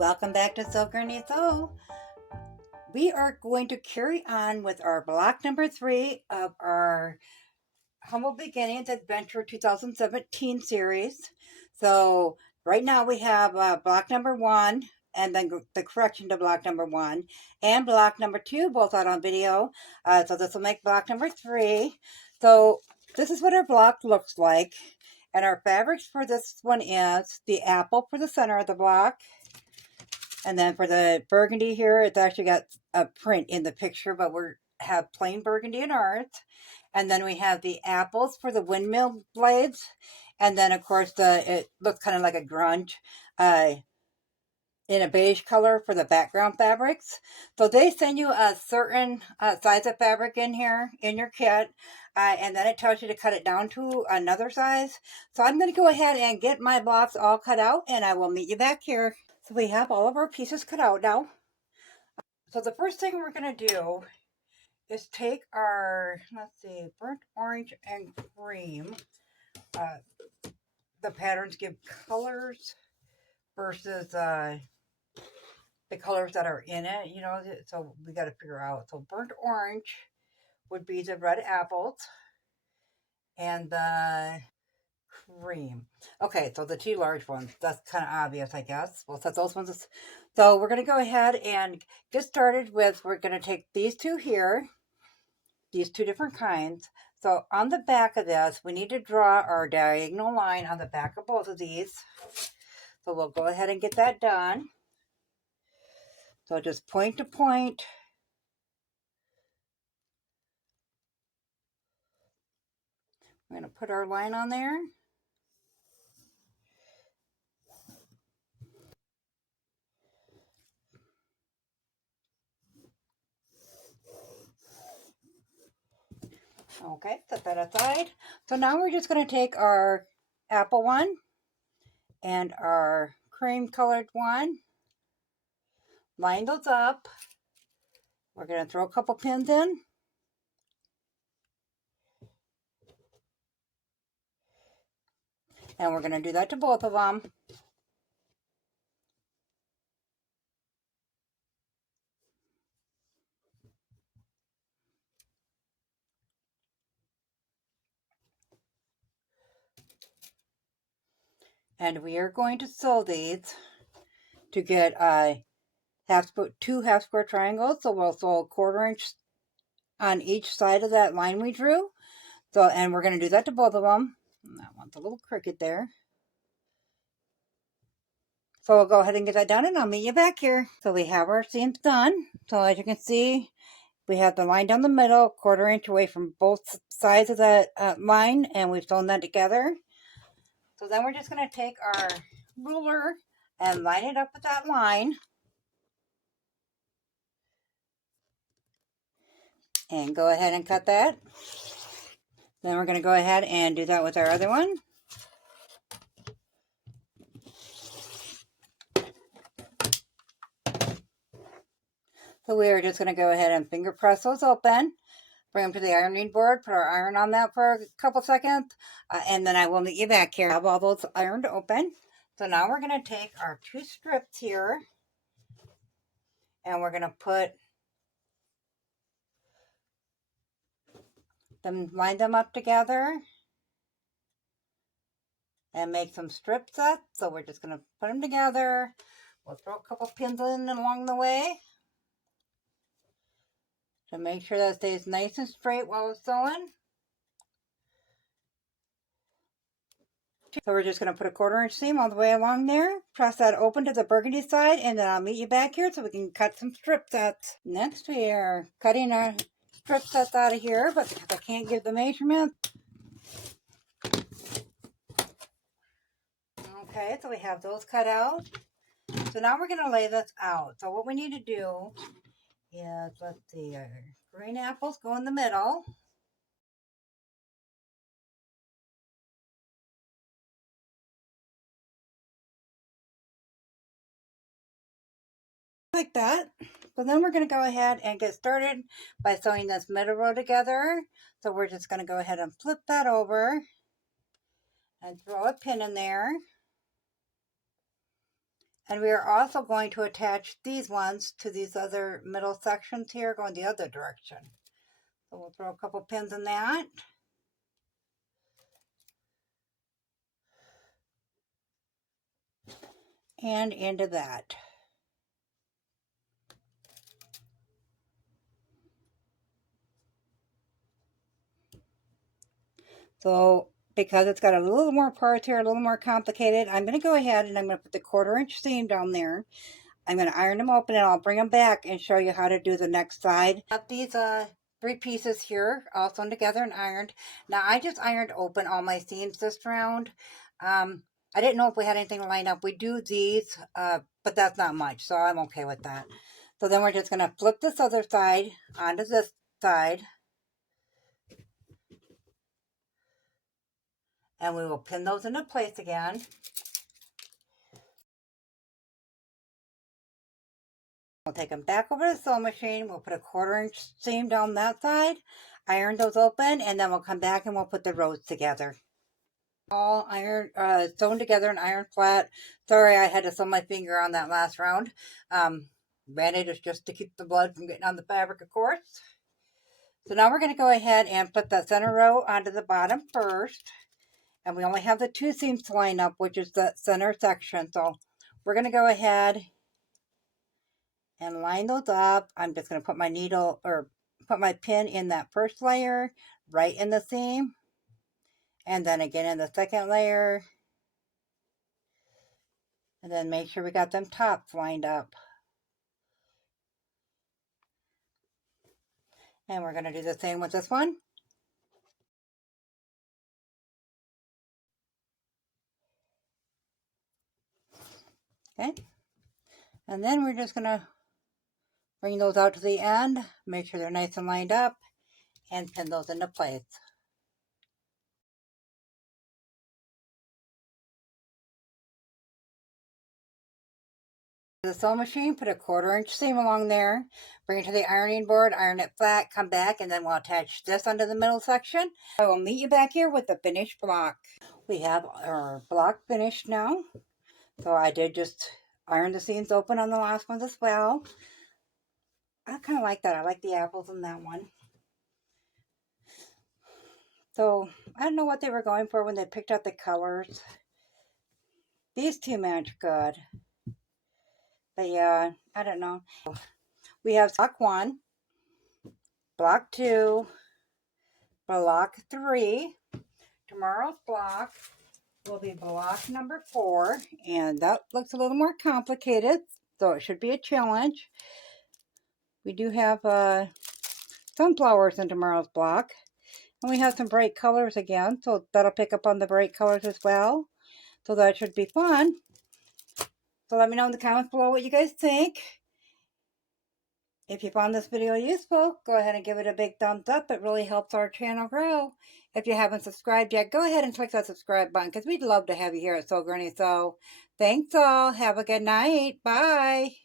Welcome back to Sew Granny Sew. We are going to carry on with our block number 3 of our Humble Beginnings Adventure 2017 series. So right now we have block number 1 and then the correction to block number 1 and block number 2 both out on video. So this will make block number 3. So this is what our block looks like. And our fabrics for this one is the apple for the center of the block. And then for the burgundy here, it's actually got a print in the picture, but we have plain burgundy in ours. And then we have the apples for the windmill blades. And then, of course, it looks kind of like a grunge in a beige color for the background fabrics. So they send you a certain size of fabric in here, in your kit. And then it tells you to cut it down to another size. So I'm going to go ahead and get my blocks all cut out, and I will meet you back here. So we have all of our pieces cut out now. So the first thing we're going to do is take our, let's see, burnt orange and cream. The patterns give colors versus the colors that are in it, you know, so we got to figure out. So burnt orange would be the red apples and the cream. Okay, so the two large ones, that's kind of obvious, I guess. We'll set those ones. So we're going to go ahead and get started with, we're going to take these two here, these two different kinds. So on the back of this, we need to draw our diagonal line on the back of both of these. So we'll go ahead and get that done. So just point to point. We're going to put our line on there. Okay, set that aside. So now we're just going to take our apple one and our cream colored one, line those up. We're going to throw a couple pins in. And we're going to do that to both of them. And we are going to sew these to get two half square triangles. So we'll sew a 1/4 inch on each side of that line we drew. So, and we're going to do that to both of them. And that one's a little crooked there. So we'll go ahead and get that done, and I'll meet you back here. So we have our seams done. So as you can see, we have the line down the middle, 1/4 inch away from both sides of that line, and we've sewn that together. So then we're just going to take our ruler and line it up with that line. And go ahead and cut that. Then we're going to go ahead and do that with our other one. So we are just going to go ahead and finger press those open. Bring them to the ironing board, put our iron on that for a couple seconds, and then I will meet you back here. I have all those ironed open. So now we're going to take our two strips here, and we're going to put them, line them up together, and make some strip sets. So we're just going to put them together. We'll throw a couple pins in along the way to make sure that it stays nice and straight while we're sewing. So we're just going to put a 1/4 inch seam all the way along there. Press that open to the burgundy side, and then I'll meet you back here so we can cut some strip sets. Next we are cutting our strip sets out of here, but because I can't give the measurement. Okay, so we have those cut out. So now we're going to lay this out. So what we need to do is, let's see, our green apples go in the middle. Like that. So then we're going to go ahead and get started by sewing this middle row together. So we're just going to go ahead and flip that over and throw a pin in there. And we are also going to attach these ones to these other middle sections here going the other direction. So we'll throw a couple pins in that. And into that. So because it's got a little more parts here, a little more complicated, I'm going to go ahead and I'm going to put the 1/4" seam down there. I'm going to iron them open and I'll bring them back and show you how to do the next side. Got these 3 pieces here all sewn together and ironed. Now I just ironed open all my seams this round. I didn't know if we had anything lined up. We do these, but that's not much, so I'm okay with that. So then we're just going to flip this other side onto this side. And we will pin those into place again. We'll take them back over to the sewing machine. We'll put a 1/4" seam down that side, iron those open, and then we'll come back and we'll put the rows together. All iron, sewn together and iron flat. Sorry, I had to sew my finger on that last round. Band-Aid is just to keep the blood from getting on the fabric, of course. So now we're going to go ahead and put the center row onto the bottom first. And we only have the 2 seams to line up, which is the center section. So we're going to go ahead and line those up. I'm just going to put my needle or put my pin in that first layer, right in the seam, and then again in the second layer, and then make sure we got them tops lined up. And we're going to do the same with this one. Okay, and then we're just going to bring those out to the end, make sure they're nice and lined up, and pin those into place. The sewing machine, put a 1/4" seam along there, bring it to the ironing board, iron it flat, come back, and then we'll attach this onto the middle section. I will meet you back here with the finished block. We have our block finished now. So I did just iron the seams open on the last ones as well. I kind of like that. I like the apples in that one. So I don't know what they were going for when they picked out the colors. These 2 match good. But yeah, I don't know. We have block 1, block 2, block 3. Tomorrow's block will be block number 4. And that looks a little more complicated. So it should be a challenge. We do have sunflowers in tomorrow's block. And we have some bright colors again. So that'll pick up on the bright colors as well. So that should be fun. So let me know in the comments below what you guys think. If you found this video useful, go ahead and give it a big thumbs up. It really helps our channel grow. If you haven't subscribed yet, go ahead and click that subscribe button because we'd love to have you here at Sew Granny Sew. Thanks all. Have a good night. Bye.